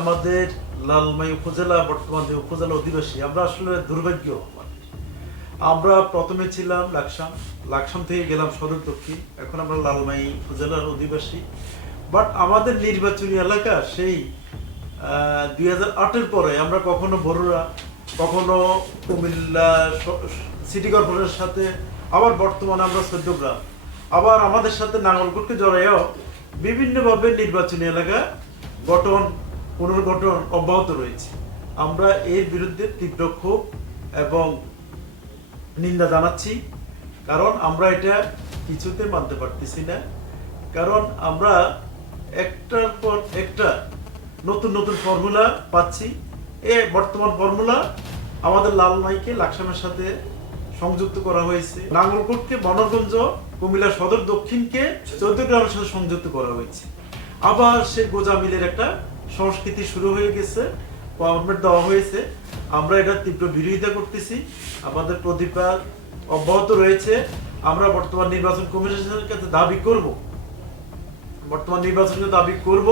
আমাদের লালমাই উপজেলা, বর্তমান যে উপজেলা অধিবাসী, আমরা আসলে দুর্ভাগ্য। আমরা প্রথমে ছিলাম লাকসাম। লাকসাম থেকে গেলাম সদর দক্ষিণ। এখন আমরা লালমাই উপজেলার অধিবাসী। বাট আমাদের নির্বাচনী এলাকা সেই দুই হাজার পরে আমরা কখনো বড়ুরা কখনো কুমিল্লা সিটি কর্পোরেশনের সাথে, আবার বর্তমানে আমরা চোদ্দগ্রাম আবার আমাদের সাথে নাঙ্গলকোটকে জড়াইয়াও বিভিন্নভাবে নির্বাচনী এলাকা গঠন পুনর্গঠন অব্যাহত রয়েছে। আমরা এর বিরুদ্ধে তীব্র ক্ষোভ এবং নিন্দা জানাচ্ছি, কারণ আমরা এটা কিছুতে মানতে পারতেছি না। কারণ আমরা একটার পর একটা নতুন নতুন ফর্মুলা পাচ্ছি। এ বর্তমান ফর্মুলা আমাদের লালমাইকে লাকসামের সাথে সংযুক্ত করা হয়েছে। নাঙ্গলকোটকে বনগঞ্জ কুমিল্লা সদর দক্ষিণকে চৌদ্দগ্রামের সাথে সংযুক্ত করা হয়েছে। আবার সে গোজামিলের একটা সংস্কৃতি শুরু হয়ে গেছে ফরমেট দেওয়া হয়েছে। আমরা এটা তীব্র বিরোধিতা করতেছি। আমাদের প্রতিবাদ অব্যাহত রয়েছে। আমরা বর্তমান নির্বাচন কমিশনের কাছে দাবি করব। বর্তমান নির্বাচনে দাবি করব,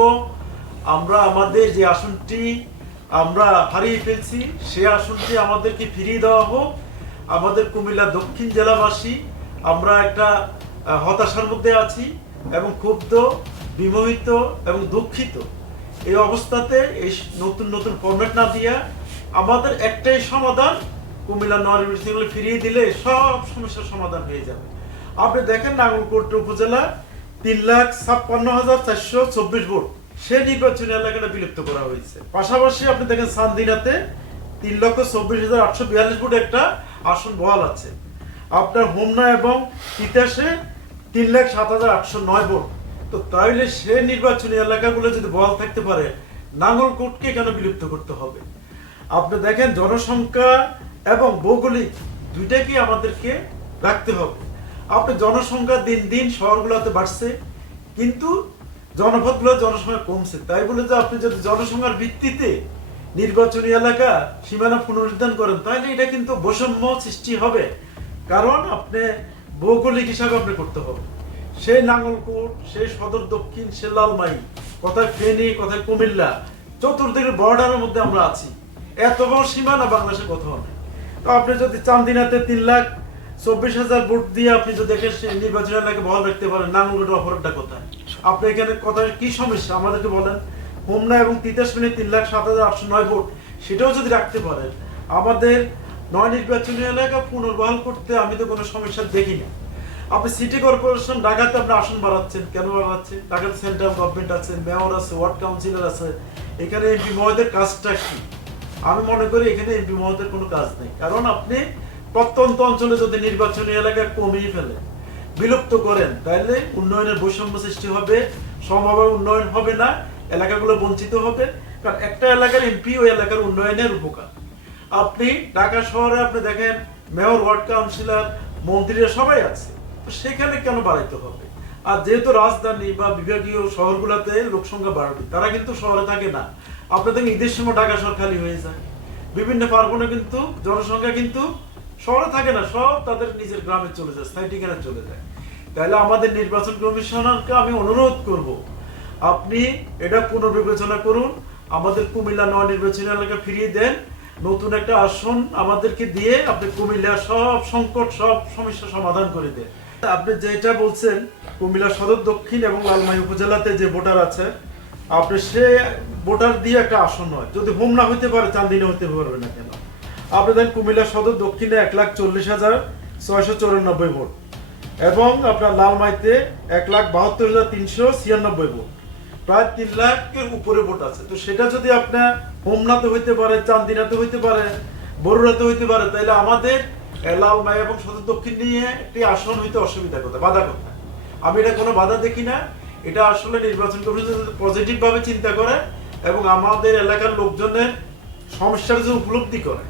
আমরা আমাদের যে আসনটি আমরা হারিয়ে ফেলছি, সে আসনটি আমাদেরকে ফিরিয়ে দেওয়া হোক। আমাদের কুমিল্লা দক্ষিণ জেলাবাসী, আমরা একটা হতাশার মধ্যে আছি এবং ক্ষুব্ধ, বিমোহিত এবং দুঃখিত। এই অবস্থাতে এই নতুন নতুন ফরম্যাট না দিয়া আমাদের একটাই সমাধান, কুমিল্লা নরবিশগুলো ফিরিয়ে দিলে সব সমস্যার সমাধান হয়ে যাবে। আপনি দেখেন নাঙ্গলকোট উপজেলা তিন লাখ ছাপ্পান্ন হাজার চারশো চব্বিশ ভোট। সে নির্বাচনী এলাকাটা বিলুপ্ত করা হয়েছে। পাশাপাশি আপনি দেখেন সান্দিনাতে তিন লক্ষ চব্বিশ হাজার আটশো বিয়াল্লিশ ভোট একটা আসন বহাল আছে। আপনার হোমনা এবং তিতাসে তিন লাখ সাত হাজার আটশো নয় ভোট। তো তাইলে সে নির্বাচনী এলাকাগুলো যদি থাকতে পারে নাঙ্গলকোটকে কেন বিলুপ্ত করতে হবে? আপনি দেখেন, জনসংখ্যা এবং ভৌগোলিক দুইটাকে আমাদেরকে রাখতে হবে। আপনি জনসংখ্যা দিন দিন শহরগুলোতে বাড়ছে, কিন্তু জনপদগুলো জনসংখ্যা কমছে। তাই বলে যে আপনি যদি জনসংখ্যার ভিত্তিতে নির্বাচনী এলাকা সীমানা পুনরুদ্ধার করেন তাহলে এটা কিন্তু বৈষম্য সৃষ্টি হবে। কারণ আপনি ভৌগোলিক হিসাবে আপনি করতে হবে। সেই নাঙ্গলকোট সেই সদর দক্ষিণ, সে লালমাই, কোথায় ফেনী, কোথায় কুমিল্লা, চতুর্দিকে বর্ডারের মধ্যে আমরা আছি। এত বড় সীমানা বাংলাদেশে কোথাও নেই। তো আপনি যদি চান্দিনাতে তিন লাখ চব্বিশ হাজার ভোট দিয়ে আপনি যদি নির্বাচনী এলাকা বহাল রাখতে পারেন, নাঙ্গলকোটের অপরাধটা কোথায়? আপনি এখানে কোথায়, কি সমস্যা? আমাদেরকে বলেন। হোমনা এবং তিতাস মিনে তিন লাখ সাত হাজার আটশো নয় ভোট, সেটাও যদি রাখতে পারেন। আমাদের নয় নির্বাচনী এলাকা পুনর্বহাল করতে আমি তো কোনো সমস্যা দেখি না আপনি সিটি কর্পোরেশন ঢাকাতে আপনি আসন বাড়াচ্ছেন, কেন বাড়াচ্ছেন? ঢাকাতে সেন্ট্রাল গভর্নমেন্ট আছে মেয়র আছে ওয়ার্ড কাউন্সিলর আছে। এখানে এমপি মহোদয়ের কাজটা কি? আমি মনে করি এখানে এমপি মহোদয়ের কোনো কাজ নেই। কারণ আপনি প্রত্যন্ত অঞ্চলে যদি নির্বাচনী এলাকা কমিয়ে ফেলেন, বিলুপ্ত করেন তাহলে উন্নয়নের বৈষম্য সৃষ্টি হবে সমভাবে উন্নয়ন হবে না, এলাকাগুলো বঞ্চিত হবে। কারণ একটা এলাকার এমপি ওই এলাকার উন্নয়নের উপকার। আপনি ঢাকা শহরে আপনি দেখেন মেয়র ওয়ার্ড কাউন্সিলর মন্ত্রীরা সবাই আছে। সেখানে কেন বাড়াইতে হবে? আর যেহেতু রাজধানী বা বিভাগীয় শহরগুলোতে লোক সংখ্যা বাড়বে, তারা কিন্তু শহরে থাকে না। আপনি দেখেন, ঈদের সময় ঢাকা শহর খালি হয়ে যায়। বিভিন্ন পার্বণে কিন্তু জনসংখ্যা কিন্তু শহরে থাকে না, সব তাদের নিজের গ্রামে চলে যায়, স্থায়ী ঠিকানা চলে যায়। তাহলে আমাদের নির্বাচন কমিশনারকে আমি অনুরোধ করব, আপনি এটা পুনর্বিবেচনা করুন, আমাদের কুমিল্লা নয় নির্বাচনী এলাকা ফিরিয়ে দেন, নতুন একটা আসন আমাদেরকে দিয়ে আপনি কুমিল্লা সব সংকট, সব সমস্যা সমাধান করে দেন। আপনি যেটা বলছেন, কুমিল্লা সদর দক্ষিণ এবং লালমাই উপজেলাতে যে ভোটার আছে, আপনি সে ভোটার দিয়ে একটা আসন হয় যদি হোম না হইতে পারে, চান্দিনে হতে পারবে না কেন? আপনি দেখেন কুমিল্লা সদর দক্ষিণে এক লাখ চল্লিশ হাজার ছয়শো চৌরানব্বই ভোট এবং আপনার লালমাইতে এক লাখ বাহাত্তর হাজার তিনশো ছিয়ানব্বই ভোট। প্রায় তিন লাখের উপরে ভোট আছে। তো সেটা যদি আপনার হোমনাতে হইতে পারে, চান্দিনাতে হইতে পারে, বরুড়াতে হইতে পারে তাহলে আমাদের আহ, লালমাই এবং সদর দক্ষিণ নিয়ে একটি আসন হইতে অসুবিধা কথা বাধা কথা আমি এটা কোনো বাধা দেখি না। এটা আসলে নির্বাচন কমিশন পজিটিভ ভাবে চিন্তা করে এবং আমাদের এলাকার লোকজনের সমস্যার যদি উপলব্ধি করে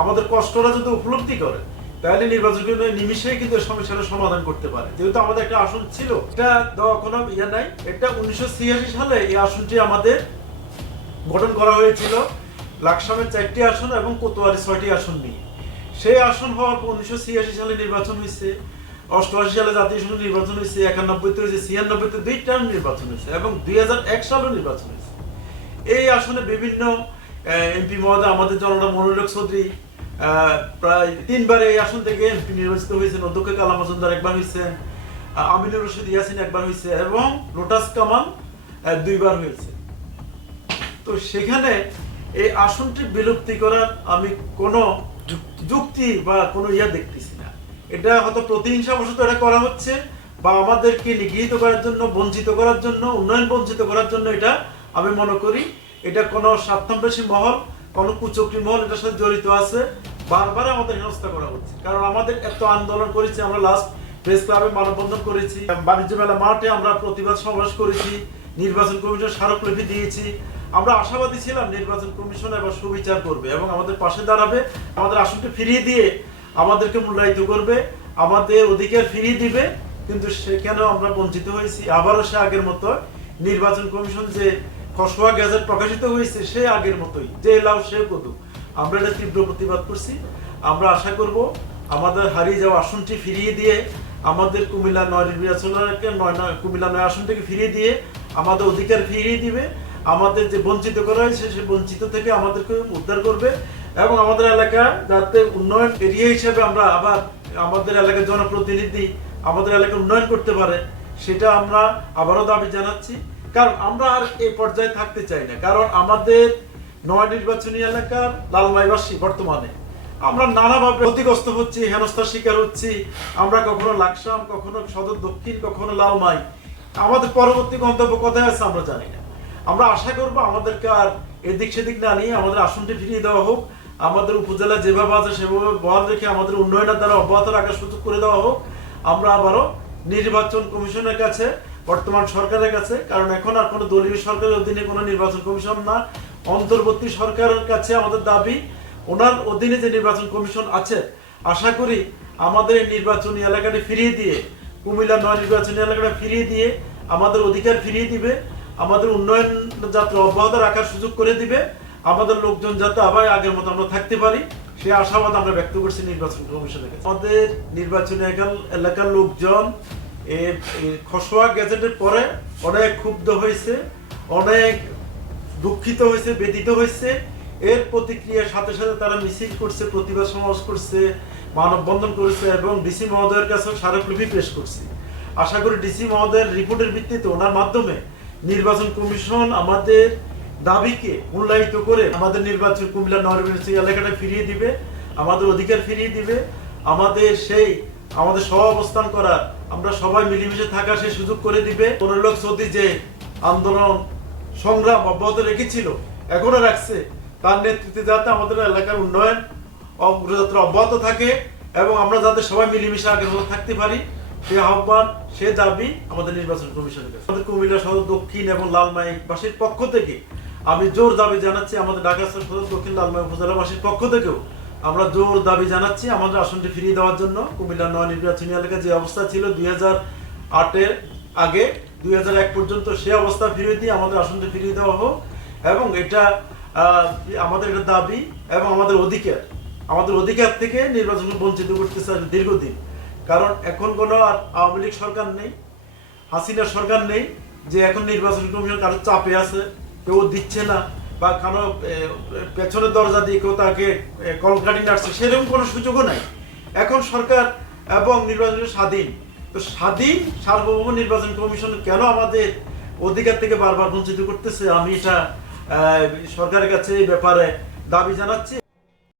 আমাদের কষ্টটা যদি উপলব্ধি করে তাহলে নির্বাচন নিমিশেই কিন্তু সমস্যার সমাধান করতে পারে। যেহেতু আমাদের একটা আসন ছিল এটা দেওয়া কোনো ইয়ে নাই। এটা উনিশশো ছিয়াশি সালে এই আসনটি আমাদের গঠন করা হয়েছিল। লাকসামের চারটি আসন এবং কোতোয়ারি ছয়টি আসন নিয়ে। সেই আসন হওয়ার পর উনিশশো ছিয়াশি সালে নির্বাচন হয়েছে, অষ্টআশি সালে জাতীয় সংসদ নির্বাচন হয়েছে একানব্বইতে হয়েছে ছিয়ানব্বইতে দুই টার্ম নির্বাচন হয়েছে এবং দুই হাজার এক সালেও নির্বাচন হয়েছে। এই আসনে বিভিন্ন এমপি মহোদয়, আমাদের জনতা মনোলোক চৌধুরী প্রায় তিনবার এই আসন থেকে এমপি নির্বাচিত হয়েছেন। অধ্যক্ষ কালাম মজুমদার একবার হয়েছেন আমিনুর রশিদ ইয়াসিন একবার হয়েছে এবং লোটাস কামাল দুইবার হয়েছে। তো সেখানে এই আসনটি বিলুপ্তি করার আমি কোনো যুক্তি বা কোনো ইয়া দেখতেছি না। এটা হয়তো প্রতিহিংসাবশত এটা করা হচ্ছে, বা আমাদেরকে নিগৃহীত করার জন্য, বঞ্চিত করার জন্য, উন্নয়ন বঞ্চিত করার জন্য এটা আমি মনে করি। এটা কোনো স্বার্থান্বেষী মহল, কোনো কুচক্রি মহল এটার সাথে জড়িত আছে। বারবার আমাদের হেনস্থা করা হচ্ছে। কারণ আমাদের এত আন্দোলন করেছি, আমরা লাস্ট প্রেস ক্লাবে মানববন্ধন করেছি। বাণিজ্য মেলা মাঠে আমরা প্রতিবাদ সমাবেশ করেছি। নির্বাচন কমিশন স্মারকলিপি দিয়েছি। আমরা আশাবাদী ছিলাম নির্বাচন কমিশন এবার সুবিচার করবে এবং আমাদের পাশে দাঁড়াবে, আমাদের আসনটা ফিরিয়ে দিয়ে আমাদেরকে মূল্যায়িত করবে, আমাদের অধিকার ফিরিয়ে দিবে, কিন্তু সেখানেও আমরা বঞ্চিত হয়েছি? আবারও সে আগের মতো নির্বাচন কমিশন যে খসড়া গ্যাজেট প্রকাশিত হয়েছে, সে আগের মতোই, যে লাভ সে কদু আমরা এটা তীব্র প্রতিবাদ করছি। আমরা আশা করব আমাদের হারিয়ে যাওয়া আসনটি ফিরিয়ে দিয়ে আমাদের কুমিল্লা নয় নির্বাচনকে, নয় নয় কুমিল্লা নয় আসনটিকে ফিরিয়ে দিয়ে আমাদের অধিকার ফিরিয়ে দিবে। আমাদের যে বঞ্চিত করা হয়েছে সে বঞ্চিত থেকে আমাদেরকে উদ্ধার করবে এবং আমাদের এলাকা যাতে উন্নয়ন এরিয়া হিসেবে আমরা আবার আমাদের এলাকার জনপ্রতিনিধি আমাদের এলাকা উন্নয়ন করতে পারে, সেটা আমরা আবারও দাবি জানাচ্ছি। কারণ আমরা আর এই পর্যায়ে থাকতে চাই না। কারণ আমাদের নয় নির্বাচনী এলাকার লালমাইবাসী বর্তমানে। আমরা নানাভাবে ক্ষতিগ্রস্ত হচ্ছি, হেনস্থার শিকার হচ্ছি। আমরা কখনো লাকসাম, কখনো সদর দক্ষিণ, কখনো লালমাই। আমাদের পরবর্তী গন্তব্য কোথায় আছে আমরা জানি না। আমরা আশা করব আমাদেরকে আর এদিক সেদিক না নিয়ে আমাদের আসনটি ফিরিয়ে দেওয়া হোক। আমাদের উপজেলা যেভাবে আছে সেভাবে বহাল রেখে আমাদের উন্নয়নের দ্বারা অব্যাহত রাখার সুযোগ করে দেওয়া হোক। আমরা আবারও নির্বাচন কমিশনের কাছে, বর্তমান সরকারের কাছে, কারণ এখন আর কোনো দলীয় সরকারের অধীনে কোনো নির্বাচন কমিশন না। অন্তর্বর্তী সরকারের কাছে আমাদের দাবি, ওনার অধীনে যে নির্বাচন কমিশন আছে, আশা করি আমাদের এই নির্বাচনী এলাকাটি ফিরিয়ে দিয়ে, কুমিল্লা নয় নির্বাচনী এলাকাটা ফিরিয়ে দিয়ে আমাদের অধিকার ফিরিয়ে দিবে। আমাদের উন্নয়ন যাত্রা অব্যাহত রাখার সুযোগ করে দিবে। আমাদের লোকজন যাতে আবার আগের মতো আমরা থাকতে পারি সেই আশাবাদ আমরা ব্যক্ত করছি নির্বাচন কমিশনের কাছে। আমাদের নির্বাচনী এলাকার- লোকজন খসড়া গ্যাজেটের পরে অনেক ক্ষুব্ধ হয়েছে, অনেক দুঃখিত হয়েছে বেদিত হয়েছে। এর প্রতিক্রিয়ার সাথে সাথে তারা মিছিল করছে, প্রতিবাদ সমাবেশ করছে, মানববন্ধন করেছে এবং ডিসি মহোদয়ের কাছে স্মারকলিপি পেশ করছে। আশা করি ডিসি মহোদয়ের রিপোর্টের ভিত্তিতে ওনার মাধ্যমে নির্বাচন কমিশন আমাদের দাবিকে মূল্যায়িত করে আমাদের নির্বাচন কুমিল্লা নরবিনসি এলাকাটা ফিরিয়ে দিবে, আমাদের অধিকার ফিরিয়ে দিবে, আমাদের সেই, আমাদের সহ অবস্থান করা আমরা সবাই মিলেমিশে থাকার সেই সুযোগ করে দিবে। লোক সৌদি যে আন্দোলন সংগ্রাম অব্যাহত রেখেছিল, এখনও রাখছে, তার নেতৃত্বে যাতে আমাদের এলাকার উন্নয়ন অগ্রযাত্রা অব্যাহত থাকে এবং আমরা যাতে সবাই মিলেমিশে আগের থাকতে পারি সে আহ্বান সে দাবি আমাদের নির্বাচন কমিশনের কাছে। আমাদের কুমিল্লা সদর দক্ষিণ এবং লালমাইবাসীর পক্ষ থেকে আমি জোর দাবি জানাচ্ছি আমাদের ঢাকা সদর দক্ষিণ লালমাই উপজেলাবাসীর পক্ষ থেকেও। আমরা জোর দাবি জানাচ্ছি আমাদের আসনটি ফিরিয়ে দেওয়ার জন্য। কুমিল্লা নয় নির্বাচনী এলাকা যে অবস্থা ছিল দুই হাজার আটের আগে, দুই হাজার এক পর্যন্ত সে অবস্থা ফিরিয়ে দিয়ে আমাদের আসনটি ফিরিয়ে দেওয়া হোক। এবং এটা আমাদের এটা দাবি এবং আমাদের অধিকার। আমাদের অধিকার থেকে নির্বাচন বঞ্চিত করতে চাই দীর্ঘদিন। কারণ এখন কোনো আওয়ামী লীগ সরকার নেই হাসিনার সরকার নেই, যে এখন নির্বাচন কমিশন কারও চাপে আছে, কেউ দিচ্ছে না, বা কারও পেছনের দরজা দিয়ে কেউ তাকে কলকাটি নাড়ছে, সেরকম কোনো সুযোগও নাই। এখন সরকার এবং নির্বাচন স্বাধীন। তো স্বাধীন সার্বভৌম নির্বাচন কমিশন কেন আমাদের অধিকার থেকে বারবার বঞ্চিত করতেছে? আমি এটা সরকারের কাছে এই ব্যাপারে দাবি জানাচ্ছি।